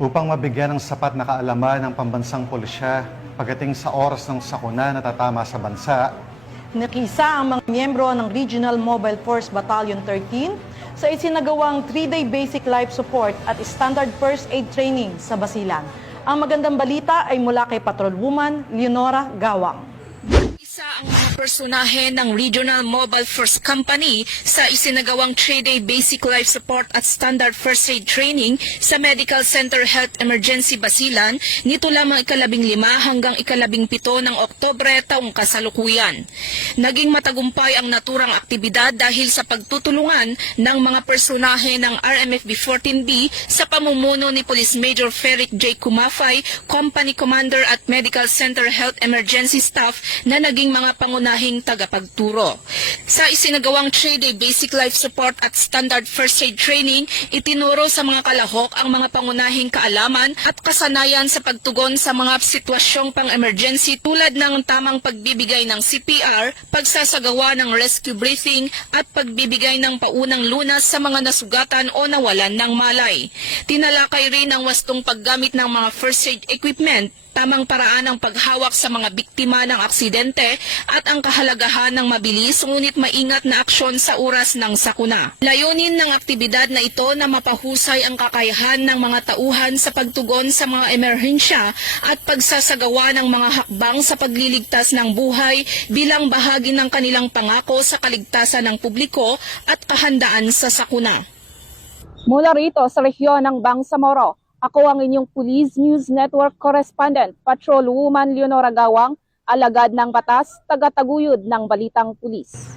upang mabigyan ng sapat na kaalaman ng pambansang pulisya pagdating sa oras ng sakuna na tatama sa bansa. Nakisa ang mga miyembro ng Regional Mobile Force Battalion 13 sa isinagawang 3-day basic life support at standard first aid training sa Basilan. Ang magandang balita ay mula kay Patrolwoman Leonora Gawang. Isa ang mga personahe ng Regional Mobile Force Company sa isinagawang 3-day basic life support at standard first aid training sa Medical Center Health Emergency Basilan nito lamang 15 hanggang 17 ng Oktubre taong kasalukuyan. Naging matagumpay ang naturang aktibidad dahil sa pagtutulungan ng mga personahe ng RMFB 14B sa pamumuno ni Police Major Ferric J. Kumafay, Company Commander at Medical Center Health Emergency Staff na naging mga pangunahing tagapagturo. Sa isinagawang 3-day basic life support at standard first aid training, itinuro sa mga kalahok ang mga pangunahing kaalaman at kasanayan sa pagtugon sa mga sitwasyong pang-emergency tulad ng tamang pagbibigay ng CPR, pagsasagawa ng rescue breathing at pagbibigay ng paunang lunas sa mga nasugatan o nawalan ng malay. Tinalakay rin ang wastong paggamit ng mga first aid equipment, tamang paraan ng paghawak sa mga biktima ng aksidente at ang kahalagahan ng mabilis ngunit maingat na aksyon sa oras ng sakuna. Layunin ng aktibidad na ito na mapahusay ang kakayahan ng mga tauhan sa pagtugon sa mga emerhensya at pagsasagawa ng mga hakbang sa pagliligtas ng buhay bilang bahagi ng kanilang pangako sa kaligtasan ng publiko at kahandaan sa sakuna. Mula rito sa rehiyon ng Bangsamoro, ako ang inyong Police News Network Correspondent, Patrolwoman Leonora Gawang, alagad ng batas, tagataguyod ng balitang pulis.